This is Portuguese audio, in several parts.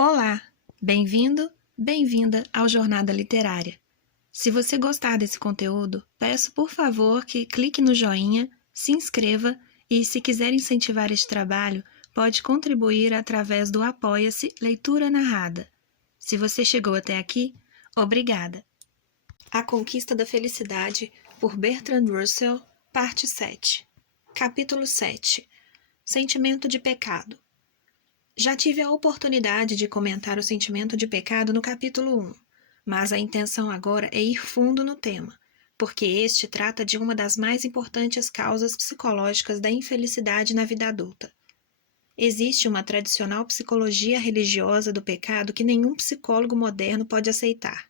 Olá, bem-vindo, bem-vinda ao Jornada Literária. Se você gostar desse conteúdo, peço por favor que clique no joinha, se inscreva e, se quiser incentivar este trabalho, pode contribuir através do Apoia-se Leitura Narrada. Se você chegou até aqui, obrigada. A Conquista da Felicidade, por Bertrand Russell, parte 7. Capítulo 7. Sentimento de pecado. Já tive a oportunidade de comentar o sentimento de pecado no capítulo 1, mas a intenção agora é ir fundo no tema, porque este trata de uma das mais importantes causas psicológicas da infelicidade na vida adulta. Existe uma tradicional psicologia religiosa do pecado que nenhum psicólogo moderno pode aceitar.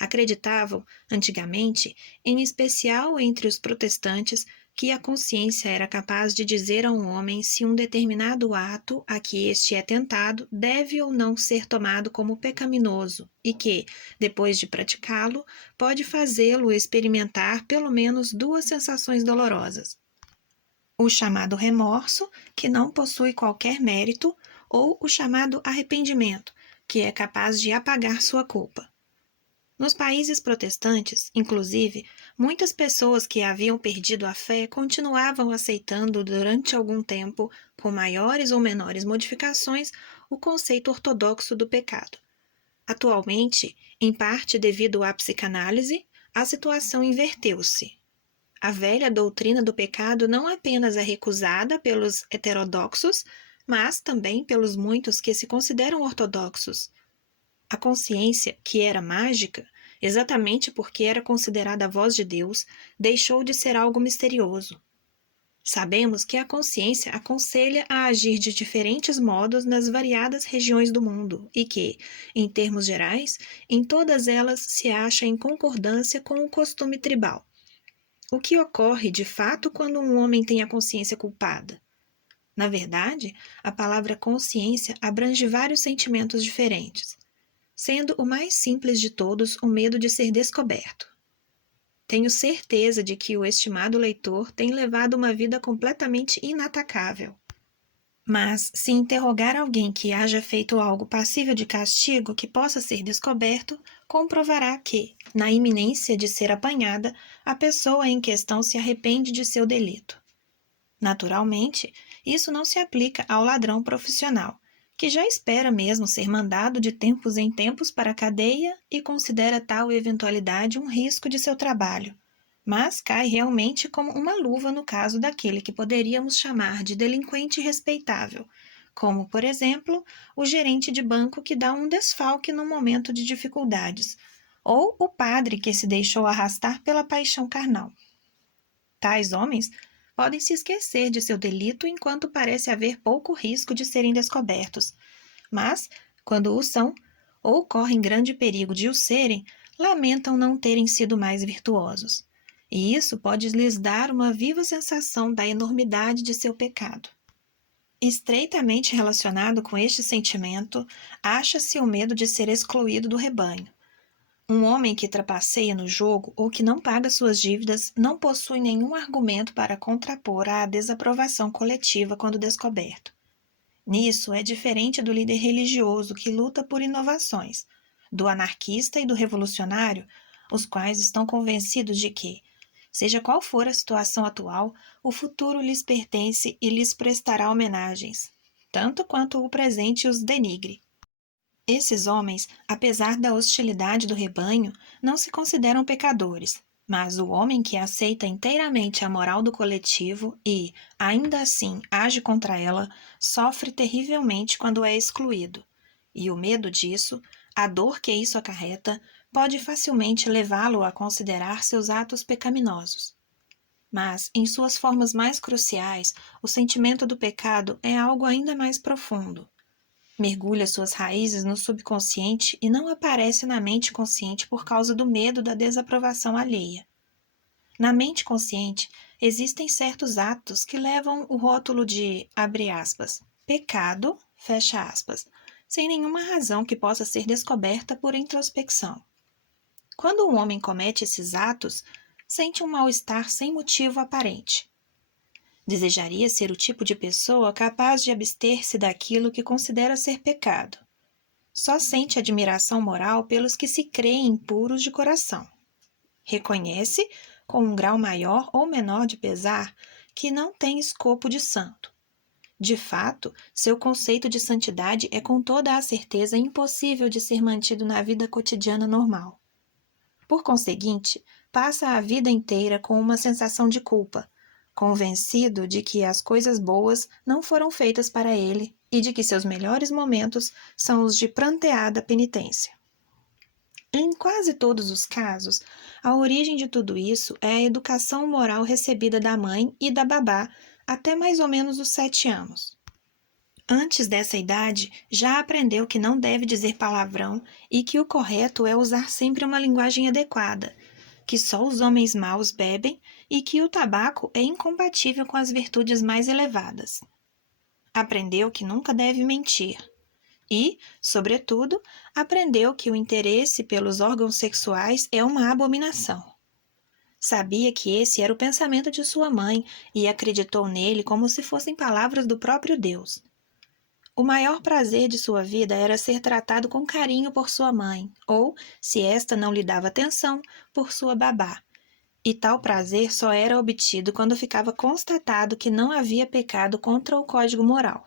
Acreditavam, antigamente, em especial entre os protestantes, que a consciência era capaz de dizer a um homem se um determinado ato a que este é tentado deve ou não ser tomado como pecaminoso e que, depois de praticá-lo, pode fazê-lo experimentar pelo menos duas sensações dolorosas: o chamado remorso, que não possui qualquer mérito, ou o chamado arrependimento, que é capaz de apagar sua culpa. Nos países protestantes, inclusive, muitas pessoas que haviam perdido a fé continuavam aceitando durante algum tempo, com maiores ou menores modificações, o conceito ortodoxo do pecado. Atualmente, em parte devido à psicanálise, a situação inverteu-se. A velha doutrina do pecado não apenas é recusada pelos heterodoxos, mas também pelos muitos que se consideram ortodoxos. A consciência, que era mágica, exatamente porque era considerada a voz de Deus, deixou de ser algo misterioso. Sabemos que a consciência aconselha a agir de diferentes modos nas variadas regiões do mundo e que, em termos gerais, em todas elas se acha em concordância com o costume tribal. O que ocorre, de fato, quando um homem tem a consciência culpada? Na verdade, a palavra consciência abrange vários sentimentos diferentes, sendo o mais simples de todos o medo de ser descoberto. Tenho certeza de que o estimado leitor tem levado uma vida completamente inatacável. Mas, se interrogar alguém que haja feito algo passível de castigo que possa ser descoberto, comprovará que, na iminência de ser apanhada, a pessoa em questão se arrepende de seu delito. Naturalmente, isso não se aplica ao ladrão profissional, que já espera mesmo ser mandado de tempos em tempos para a cadeia e considera tal eventualidade um risco de seu trabalho, mas cai realmente como uma luva no caso daquele que poderíamos chamar de delinquente respeitável, como, por exemplo, o gerente de banco que dá um desfalque num momento de dificuldades, ou o padre que se deixou arrastar pela paixão carnal. Tais homens podem se esquecer de seu delito enquanto parece haver pouco risco de serem descobertos, mas, quando o são, ou correm grande perigo de o serem, lamentam não terem sido mais virtuosos. E isso pode lhes dar uma viva sensação da enormidade de seu pecado. Estreitamente relacionado com este sentimento, acha-se o medo de ser excluído do rebanho. Um homem que trapaceia no jogo ou que não paga suas dívidas não possui nenhum argumento para contrapor à desaprovação coletiva quando descoberto. Nisso é diferente do líder religioso que luta por inovações, do anarquista e do revolucionário, os quais estão convencidos de que, seja qual for a situação atual, o futuro lhes pertence e lhes prestará homenagens, tanto quanto o presente os denigre. Esses homens, apesar da hostilidade do rebanho, não se consideram pecadores, mas o homem que aceita inteiramente a moral do coletivo e, ainda assim, age contra ela, sofre terrivelmente quando é excluído. E o medo disso, a dor que isso acarreta, pode facilmente levá-lo a considerar seus atos pecaminosos. Mas, em suas formas mais cruciais, o sentimento do pecado é algo ainda mais profundo. Mergulha suas raízes no subconsciente e não aparece na mente consciente por causa do medo da desaprovação alheia. Na mente consciente, existem certos atos que levam o rótulo de, abre aspas, pecado, fecha aspas, sem nenhuma razão que possa ser descoberta por introspecção. Quando um homem comete esses atos, sente um mal-estar sem motivo aparente. Desejaria ser o tipo de pessoa capaz de abster-se daquilo que considera ser pecado. Só sente admiração moral pelos que se creem puros de coração. Reconhece, com um grau maior ou menor de pesar, que não tem escopo de santo. De fato, seu conceito de santidade é com toda a certeza impossível de ser mantido na vida cotidiana normal. Por conseguinte, passa a vida inteira com uma sensação de culpa, convencido de que as coisas boas não foram feitas para ele e de que seus melhores momentos são os de pranteada penitência. Em quase todos os casos, a origem de tudo isso é a educação moral recebida da mãe e da babá até mais ou menos os 7 anos. Antes dessa idade, já aprendeu que não deve dizer palavrão e que o correto é usar sempre uma linguagem adequada, que só os homens maus bebem e que o tabaco é incompatível com as virtudes mais elevadas. Aprendeu que nunca deve mentir e, sobretudo, aprendeu que o interesse pelos órgãos sexuais é uma abominação. Sabia que esse era o pensamento de sua mãe e acreditou nele como se fossem palavras do próprio Deus. O maior prazer de sua vida era ser tratado com carinho por sua mãe, ou, se esta não lhe dava atenção, por sua babá. E tal prazer só era obtido quando ficava constatado que não havia pecado contra o código moral.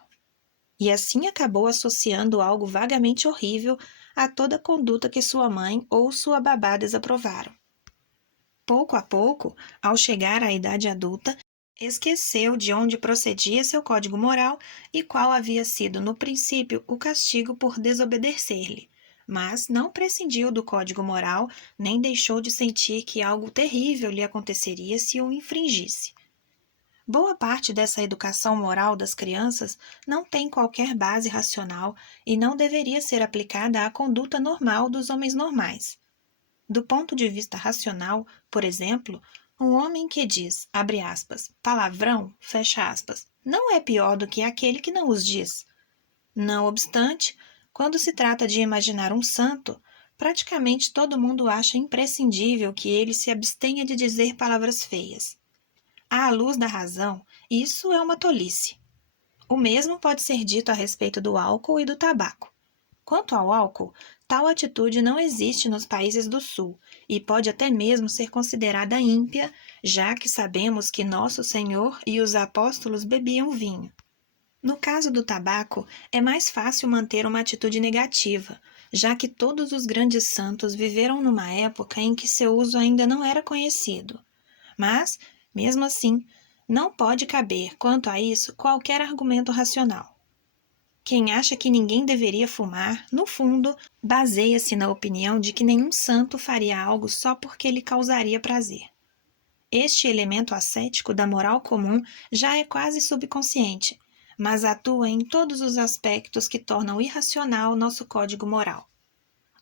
E assim acabou associando algo vagamente horrível a toda conduta que sua mãe ou sua babá desaprovaram. Pouco a pouco, ao chegar à idade adulta, esqueceu de onde procedia seu código moral e qual havia sido, no princípio, o castigo por desobedecer-lhe, mas não prescindiu do código moral, nem deixou de sentir que algo terrível lhe aconteceria se o infringisse. Boa parte dessa educação moral das crianças não tem qualquer base racional e não deveria ser aplicada à conduta normal dos homens normais. Do ponto de vista racional, por exemplo, um homem que diz, abre aspas, palavrão, fecha aspas, não é pior do que aquele que não os diz. Não obstante, quando se trata de imaginar um santo, praticamente todo mundo acha imprescindível que ele se abstenha de dizer palavras feias. À luz da razão, isso é uma tolice. O mesmo pode ser dito a respeito do álcool e do tabaco. Quanto ao álcool, tal atitude não existe nos países do Sul e pode até mesmo ser considerada ímpia, já que sabemos que Nosso Senhor e os apóstolos bebiam vinho. No caso do tabaco, é mais fácil manter uma atitude negativa, já que todos os grandes santos viveram numa época em que seu uso ainda não era conhecido. Mas, mesmo assim, não pode caber, quanto a isso, qualquer argumento racional. Quem acha que ninguém deveria fumar, no fundo, baseia-se na opinião de que nenhum santo faria algo só porque lhe causaria prazer. Este elemento ascético da moral comum já é quase subconsciente, mas atua em todos os aspectos que tornam irracional nosso código moral.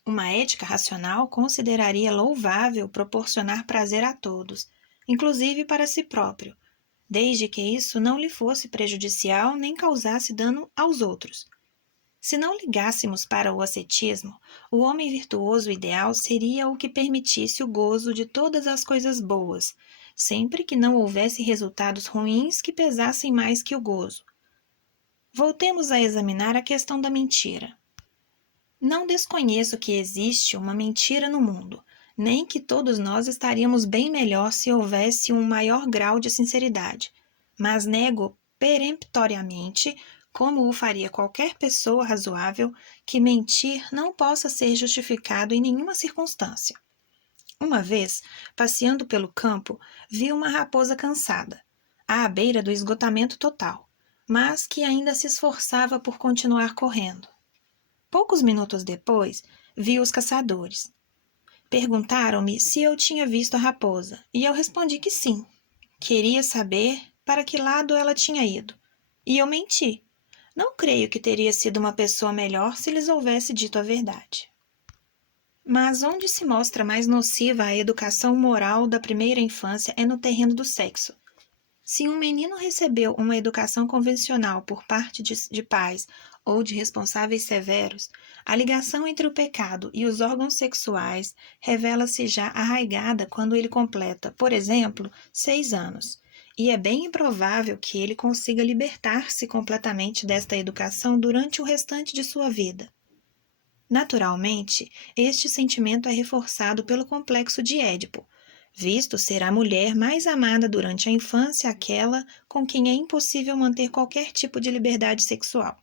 Uma ética racional consideraria louvável proporcionar prazer a todos, inclusive para si próprio, desde que isso não lhe fosse prejudicial nem causasse dano aos outros. Se não ligássemos para o ascetismo, o homem virtuoso ideal seria o que permitisse o gozo de todas as coisas boas, sempre que não houvesse resultados ruins que pesassem mais que o gozo. Voltemos a examinar a questão da mentira. Não desconheço que existe uma mentira no mundo, nem que todos nós estaríamos bem melhor se houvesse um maior grau de sinceridade, mas nego peremptoriamente, como o faria qualquer pessoa razoável, que mentir não possa ser justificado em nenhuma circunstância. Uma vez, passeando pelo campo, vi uma raposa cansada, à beira do esgotamento total, mas que ainda se esforçava por continuar correndo. Poucos minutos depois, vi os caçadores. Perguntaram-me se eu tinha visto a raposa, e eu respondi que sim. Queria saber para que lado ela tinha ido. E eu menti. Não creio que teria sido uma pessoa melhor se lhes houvesse dito a verdade. Mas onde se mostra mais nociva a educação moral da primeira infância é no terreno do sexo. Se um menino recebeu uma educação convencional por parte de pais ou de responsáveis severos, a ligação entre o pecado e os órgãos sexuais revela-se já arraigada quando ele completa, por exemplo, 6 anos, e é bem improvável que ele consiga libertar-se completamente desta educação durante o restante de sua vida. Naturalmente, este sentimento é reforçado pelo complexo de Édipo, visto ser a mulher mais amada durante a infância aquela com quem é impossível manter qualquer tipo de liberdade sexual.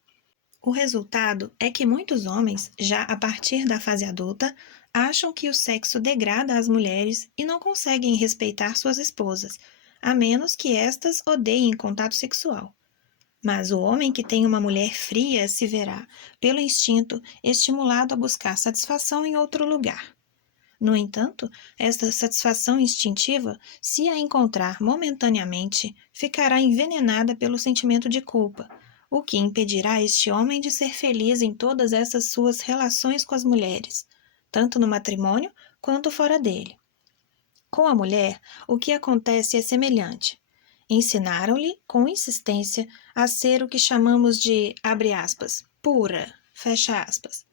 O resultado é que muitos homens, já a partir da fase adulta, acham que o sexo degrada as mulheres e não conseguem respeitar suas esposas, a menos que estas odeiem contato sexual. Mas o homem que tem uma mulher fria se verá, pelo instinto, estimulado a buscar satisfação em outro lugar. No entanto, esta satisfação instintiva, se a encontrar momentaneamente, ficará envenenada pelo sentimento de culpa, o que impedirá este homem de ser feliz em todas essas suas relações com as mulheres, tanto no matrimônio quanto fora dele. Com a mulher, o que acontece é semelhante. Ensinaram-lhe, com insistência, a ser o que chamamos de, abre aspas, pura, fecha aspas.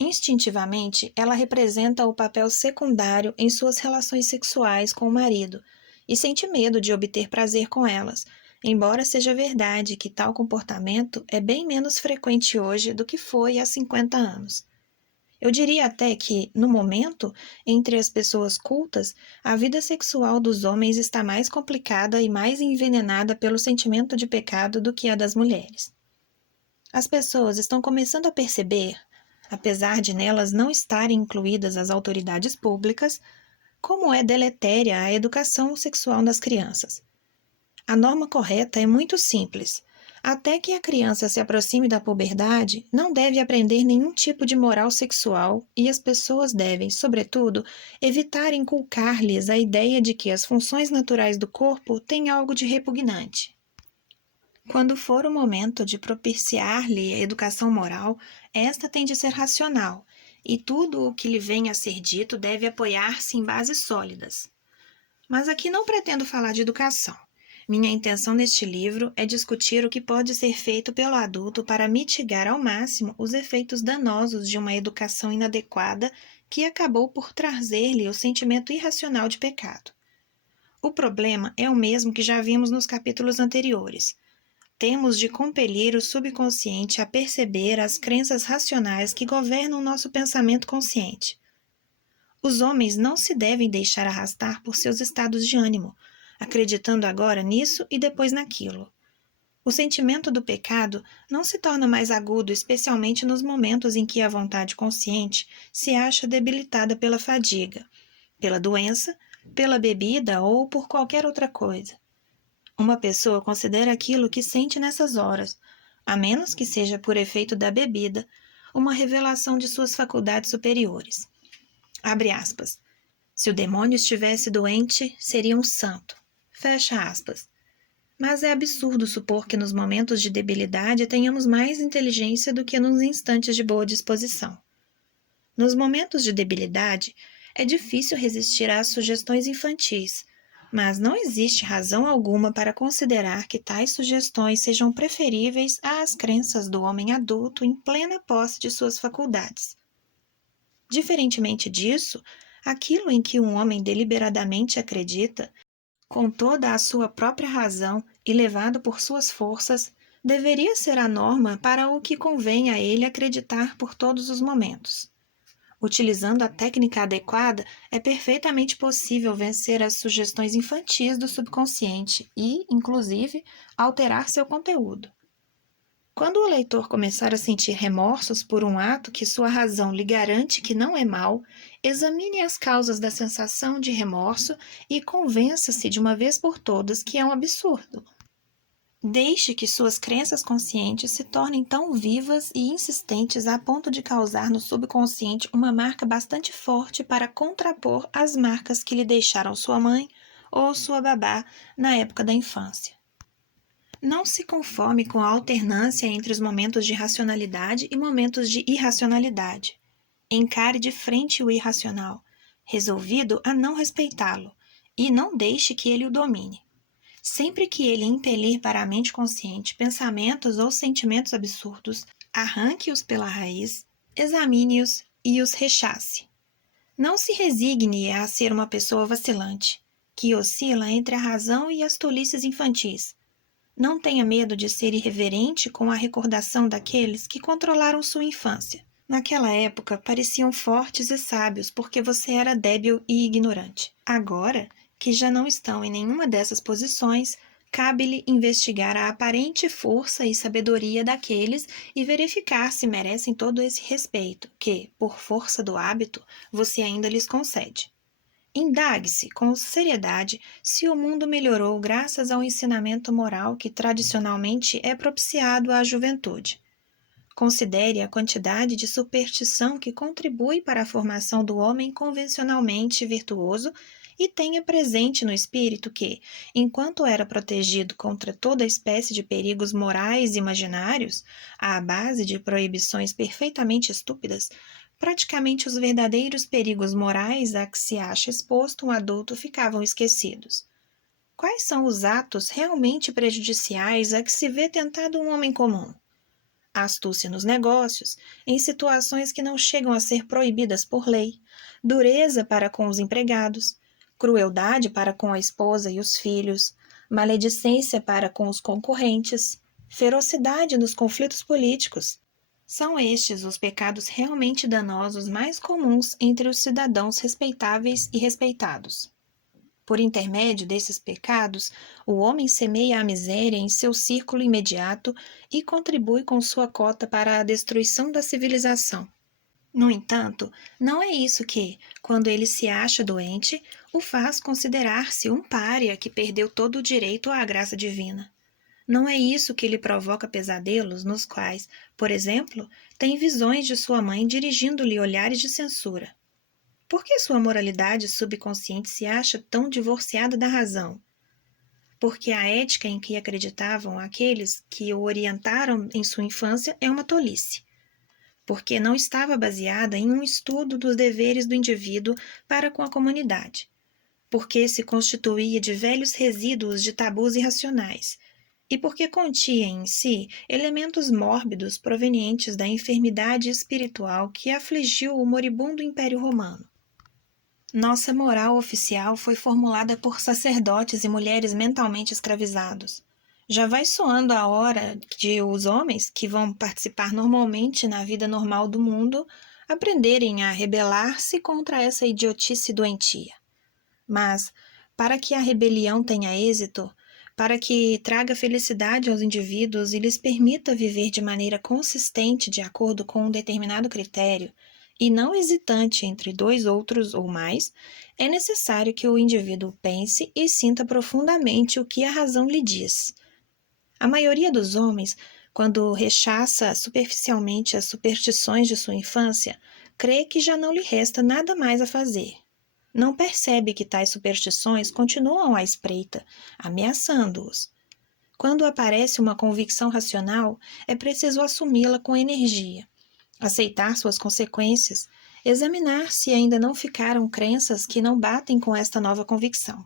Instintivamente, ela representa o papel secundário em suas relações sexuais com o marido e sente medo de obter prazer com elas, embora seja verdade que tal comportamento é bem menos frequente hoje do que foi há 50 anos. Eu diria até que, no momento, entre as pessoas cultas, a vida sexual dos homens está mais complicada e mais envenenada pelo sentimento de pecado do que a das mulheres. As pessoas estão começando a perceber, apesar de nelas não estarem incluídas as autoridades públicas, como é deletéria a educação sexual das crianças. A norma correta é muito simples. Até que a criança se aproxime da puberdade, não deve aprender nenhum tipo de moral sexual e as pessoas devem, sobretudo, evitar inculcar-lhes a ideia de que as funções naturais do corpo têm algo de repugnante. Quando for o momento de propiciar-lhe a educação moral, esta tem de ser racional, e tudo o que lhe venha a ser dito deve apoiar-se em bases sólidas. Mas aqui não pretendo falar de educação. Minha intenção neste livro é discutir o que pode ser feito pelo adulto para mitigar ao máximo os efeitos danosos de uma educação inadequada que acabou por trazer-lhe o sentimento irracional de pecado. O problema é o mesmo que já vimos nos capítulos anteriores. Temos de compelir o subconsciente a perceber as crenças racionais que governam nosso pensamento consciente. Os homens não se devem deixar arrastar por seus estados de ânimo, acreditando agora nisso e depois naquilo. O sentimento do pecado não se torna mais agudo, especialmente nos momentos em que a vontade consciente se acha debilitada pela fadiga, pela doença, pela bebida ou por qualquer outra coisa. Uma pessoa considera aquilo que sente nessas horas, a menos que seja por efeito da bebida, uma revelação de suas faculdades superiores. Abre aspas. Se o demônio estivesse doente, seria um santo. Fecha aspas. Mas é absurdo supor que nos momentos de debilidade tenhamos mais inteligência do que nos instantes de boa disposição. Nos momentos de debilidade, é difícil resistir às sugestões infantis, mas não existe razão alguma para considerar que tais sugestões sejam preferíveis às crenças do homem adulto em plena posse de suas faculdades. Diferentemente disso, aquilo em que um homem deliberadamente acredita, com toda a sua própria razão e levado por suas forças, deveria ser a norma para o que convém a ele acreditar por todos os momentos. Utilizando a técnica adequada, é perfeitamente possível vencer as sugestões infantis do subconsciente e, inclusive, alterar seu conteúdo. Quando o leitor começar a sentir remorsos por um ato que sua razão lhe garante que não é mau, examine as causas da sensação de remorso e convença-se de uma vez por todas que é um absurdo. Deixe que suas crenças conscientes se tornem tão vivas e insistentes a ponto de causar no subconsciente uma marca bastante forte para contrapor as marcas que lhe deixaram sua mãe ou sua babá na época da infância. Não se conforme com a alternância entre os momentos de racionalidade e momentos de irracionalidade. Encare de frente o irracional, resolvido a não respeitá-lo, e não deixe que ele o domine. Sempre que ele impelir para a mente consciente pensamentos ou sentimentos absurdos, arranque-os pela raiz, examine-os e os rechace. Não se resigne a ser uma pessoa vacilante, que oscila entre a razão e as tolices infantis. Não tenha medo de ser irreverente com a recordação daqueles que controlaram sua infância, Naquela época, pareciam fortes e sábios porque você era débil e ignorante. Agora, que já não estão em nenhuma dessas posições, cabe-lhe investigar a aparente força e sabedoria daqueles e verificar se merecem todo esse respeito que, por força do hábito, você ainda lhes concede. Indague-se com seriedade se o mundo melhorou graças ao ensinamento moral que tradicionalmente é propiciado à juventude. Considere a quantidade de superstição que contribui para a formação do homem convencionalmente virtuoso e tenha presente no espírito que, enquanto era protegido contra toda espécie de perigos morais imaginários, à base de proibições perfeitamente estúpidas, praticamente os verdadeiros perigos morais a que se acha exposto um adulto ficavam esquecidos. Quais são os atos realmente prejudiciais a que se vê tentado um homem comum? A astúcia nos negócios, em situações que não chegam a ser proibidas por lei, dureza para com os empregados, crueldade para com a esposa e os filhos, maledicência para com os concorrentes, ferocidade nos conflitos políticos. São estes os pecados realmente danosos mais comuns entre os cidadãos respeitáveis e respeitados. Por intermédio desses pecados, o homem semeia a miséria em seu círculo imediato e contribui com sua cota para a destruição da civilização. No entanto, não é isso que, quando ele se acha doente, o faz considerar-se um pária que perdeu todo o direito à graça divina. Não é isso que lhe provoca pesadelos nos quais, por exemplo, tem visões de sua mãe dirigindo-lhe olhares de censura. Por que sua moralidade subconsciente se acha tão divorciada da razão? Porque a ética em que acreditavam aqueles que o orientaram em sua infância é uma tolice. Porque não estava baseada em um estudo dos deveres do indivíduo para com a comunidade. Porque se constituía de velhos resíduos de tabus irracionais. E porque continha em si elementos mórbidos provenientes da enfermidade espiritual que afligiu o moribundo Império Romano. Nossa moral oficial foi formulada por sacerdotes e mulheres mentalmente escravizados. Já vai soando a hora de os homens, que vão participar normalmente na vida normal do mundo, aprenderem a rebelar-se contra essa idiotice doentia. Mas, para que a rebelião tenha êxito, para que traga felicidade aos indivíduos e lhes permita viver de maneira consistente de acordo com um determinado critério, e não hesitante entre dois outros ou mais, é necessário que o indivíduo pense e sinta profundamente o que a razão lhe diz. A maioria dos homens, quando rechaça superficialmente as superstições de sua infância, crê que já não lhe resta nada mais a fazer. Não percebe que tais superstições continuam à espreita, ameaçando-os. Quando aparece uma convicção racional, é preciso assumi-la com energia, aceitar suas consequências, examinar se ainda não ficaram crenças que não batem com esta nova convicção.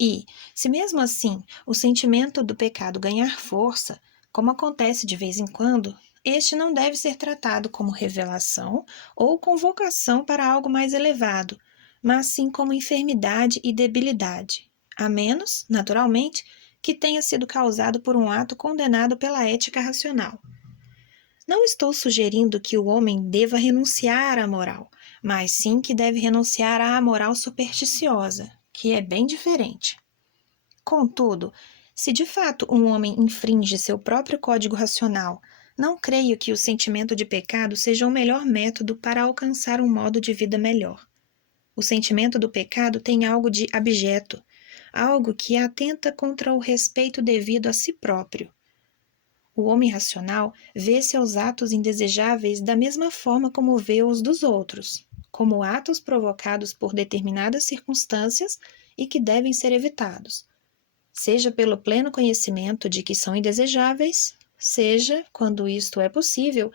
E, se mesmo assim o sentimento do pecado ganhar força, como acontece de vez em quando, este não deve ser tratado como revelação ou convocação para algo mais elevado, mas sim como enfermidade e debilidade, a menos, naturalmente, que tenha sido causado por um ato condenado pela ética racional. Não estou sugerindo que o homem deva renunciar à moral, mas sim que deve renunciar à moral supersticiosa, que é bem diferente. Contudo, se de fato um homem infringe seu próprio código racional, não creio que o sentimento de pecado seja o melhor método para alcançar um modo de vida melhor. O sentimento do pecado tem algo de abjeto, algo que atenta contra o respeito devido a si próprio. O homem racional vê seus atos indesejáveis da mesma forma como vê os dos outros, como atos provocados por determinadas circunstâncias e que devem ser evitados, seja pelo pleno conhecimento de que são indesejáveis, seja, quando isto é possível,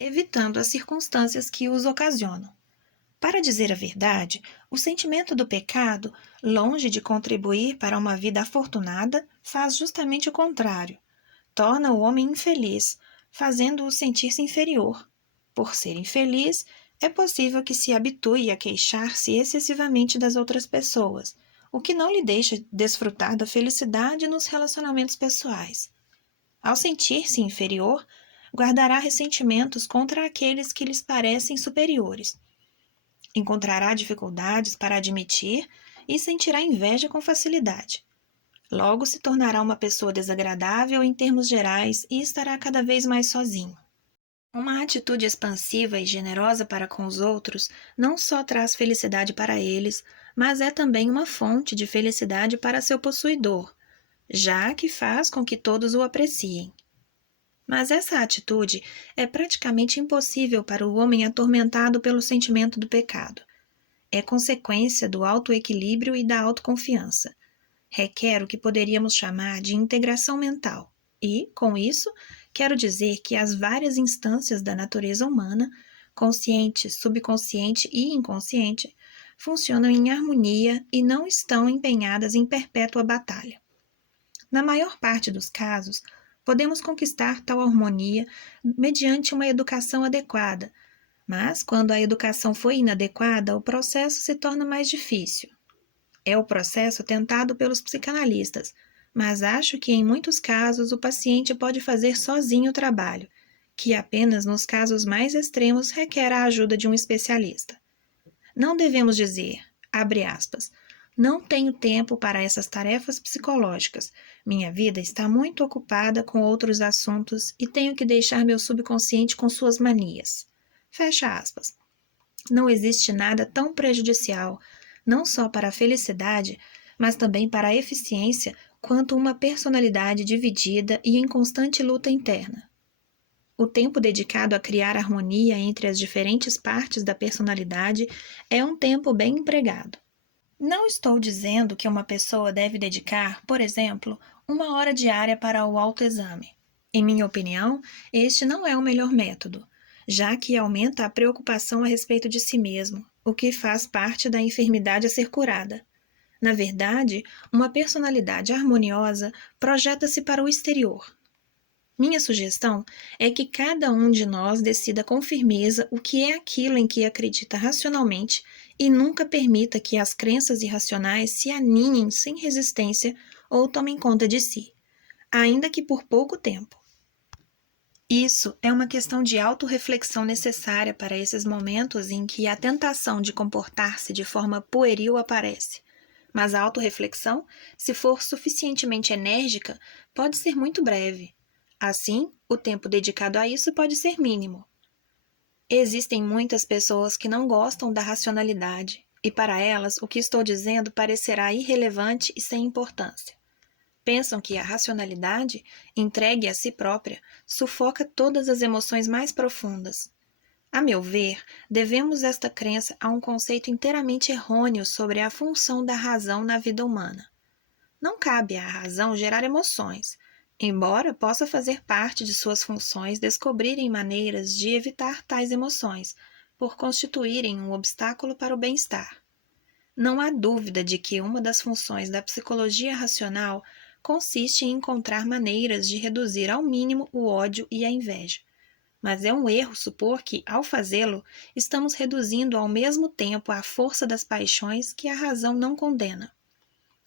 evitando as circunstâncias que os ocasionam. Para dizer a verdade, o sentimento do pecado, longe de contribuir para uma vida afortunada, faz justamente o contrário. Torna o homem infeliz, fazendo-o sentir-se inferior. Por ser infeliz, é possível que se habitue a queixar-se excessivamente das outras pessoas, o que não lhe deixa desfrutar da felicidade nos relacionamentos pessoais. Ao sentir-se inferior, guardará ressentimentos contra aqueles que lhes parecem superiores. Encontrará dificuldades para admitir e sentirá inveja com facilidade. Logo se tornará uma pessoa desagradável em termos gerais e estará cada vez mais sozinho. Uma atitude expansiva e generosa para com os outros não só traz felicidade para eles, mas é também uma fonte de felicidade para seu possuidor, já que faz com que todos o apreciem. Mas essa atitude é praticamente impossível para o homem atormentado pelo sentimento do pecado. É consequência do autoequilíbrio e da autoconfiança. Requer o que poderíamos chamar de integração mental. E, com isso, quero dizer que as várias instâncias da natureza humana, consciente, subconsciente e inconsciente, funcionam em harmonia e não estão empenhadas em perpétua batalha. Na maior parte dos casos, podemos conquistar tal harmonia mediante uma educação adequada, mas quando a educação foi inadequada, o processo se torna mais difícil. É o processo tentado pelos psicanalistas, mas acho que em muitos casos o paciente pode fazer sozinho o trabalho, que apenas nos casos mais extremos requer a ajuda de um especialista. Não devemos dizer, abre aspas, não tenho tempo para essas tarefas psicológicas. Minha vida está muito ocupada com outros assuntos e tenho que deixar meu subconsciente com suas manias. Fecha aspas. Não existe nada tão prejudicial, não só para a felicidade, mas também para a eficiência, quanto uma personalidade dividida e em constante luta interna. O tempo dedicado a criar harmonia entre as diferentes partes da personalidade é um tempo bem empregado. Não estou dizendo que uma pessoa deve dedicar, por exemplo, 1 hora diária para o autoexame. Em minha opinião, este não é o melhor método, já que aumenta a preocupação a respeito de si mesmo, o que faz parte da enfermidade a ser curada. Na verdade, uma personalidade harmoniosa projeta-se para o exterior. Minha sugestão é que cada um de nós decida com firmeza o que é aquilo em que acredita racionalmente e nunca permita que as crenças irracionais se aninhem sem resistência ou tomem conta de si, ainda que por pouco tempo. Isso é uma questão de autorreflexão necessária para esses momentos em que a tentação de comportar-se de forma pueril aparece. Mas a autorreflexão, se for suficientemente enérgica, pode ser muito breve. Assim, o tempo dedicado a isso pode ser mínimo. Existem muitas pessoas que não gostam da racionalidade, e para elas o que estou dizendo parecerá irrelevante e sem importância. Pensam que a racionalidade, entregue a si própria, sufoca todas as emoções mais profundas. A meu ver, devemos esta crença a um conceito inteiramente errôneo sobre a função da razão na vida humana. Não cabe à razão gerar emoções, embora possa fazer parte de suas funções descobrirem maneiras de evitar tais emoções, por constituírem um obstáculo para o bem-estar. Não há dúvida de que uma das funções da psicologia racional consiste em encontrar maneiras de reduzir ao mínimo o ódio e a inveja. Mas é um erro supor que, ao fazê-lo, estamos reduzindo ao mesmo tempo a força das paixões que a razão não condena.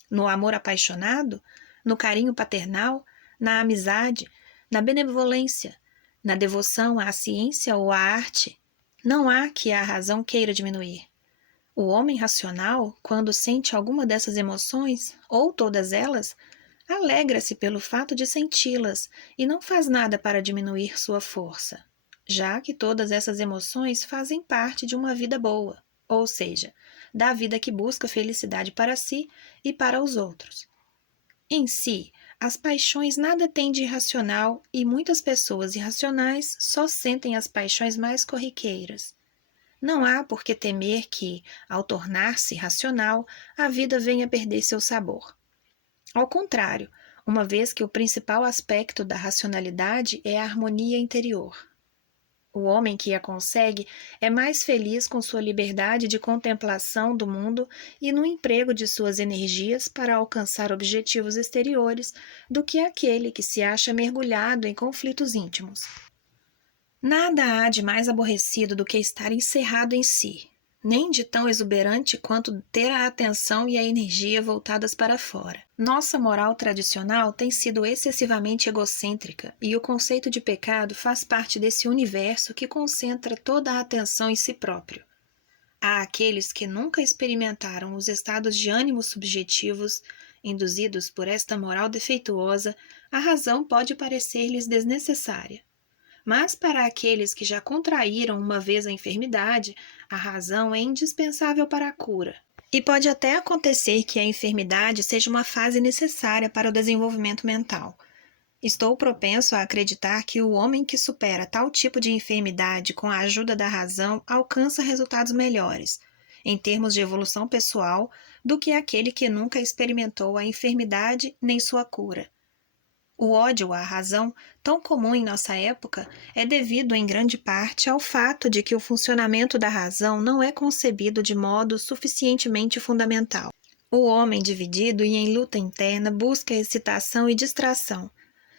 No amor apaixonado, no carinho paternal, na amizade, na benevolência, na devoção à ciência ou à arte, não há que a razão queira diminuir. O homem racional, quando sente alguma dessas emoções, ou todas elas, alegra-se pelo fato de senti-las e não faz nada para diminuir sua força, já que todas essas emoções fazem parte de uma vida boa, ou seja, da vida que busca felicidade para si e para os outros. Em si, as paixões nada têm de irracional e muitas pessoas irracionais só sentem as paixões mais corriqueiras. Não há por que temer que, ao tornar-se racional, a vida venha perder seu sabor. Ao contrário, uma vez que o principal aspecto da racionalidade é a harmonia interior. O homem que a consegue é mais feliz com sua liberdade de contemplação do mundo e no emprego de suas energias para alcançar objetivos exteriores do que aquele que se acha mergulhado em conflitos íntimos. Nada há de mais aborrecido do que estar encerrado em si. nem de tão exuberante quanto ter a atenção e a energia voltadas para fora. Nossa moral tradicional tem sido excessivamente egocêntrica e o conceito de pecado faz parte desse universo que concentra toda a atenção em si próprio. Há aqueles que nunca experimentaram os estados de ânimo subjetivos induzidos por esta moral defeituosa, a razão pode parecer-lhes desnecessária. Mas para aqueles que já contraíram uma vez a enfermidade, a razão é indispensável para a cura. E pode até acontecer que a enfermidade seja uma fase necessária para o desenvolvimento mental. Estou propenso a acreditar que o homem que supera tal tipo de enfermidade com a ajuda da razão alcança resultados melhores, em termos de evolução pessoal, do que aquele que nunca experimentou a enfermidade nem sua cura. O ódio à razão, tão comum em nossa época, é devido em grande parte ao fato de que o funcionamento da razão não é concebido de modo suficientemente fundamental. O homem dividido e em luta interna busca excitação e distração.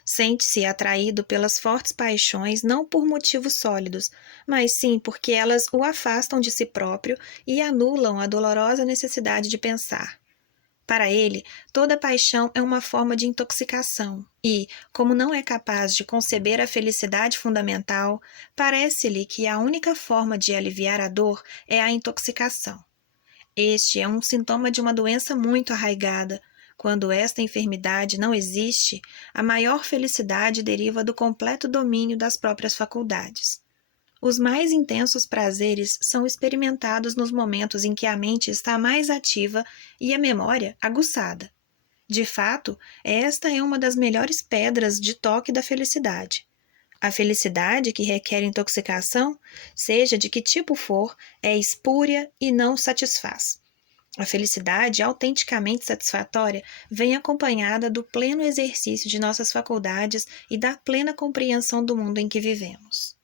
Sente-se atraído pelas fortes paixões não por motivos sólidos, mas sim porque elas o afastam de si próprio e anulam a dolorosa necessidade de pensar. Para ele, toda paixão é uma forma de intoxicação e, como não é capaz de conceber a felicidade fundamental, parece-lhe que a única forma de aliviar a dor é a intoxicação. Este é um sintoma de uma doença muito arraigada. Quando esta enfermidade não existe, a maior felicidade deriva do completo domínio das próprias faculdades. Os mais intensos prazeres são experimentados nos momentos em que a mente está mais ativa e a memória aguçada. De fato, esta é uma das melhores pedras de toque da felicidade. A felicidade que requer intoxicação, seja de que tipo for, é espúria e não satisfaz. A felicidade autenticamente satisfatória vem acompanhada do pleno exercício de nossas faculdades e da plena compreensão do mundo em que vivemos.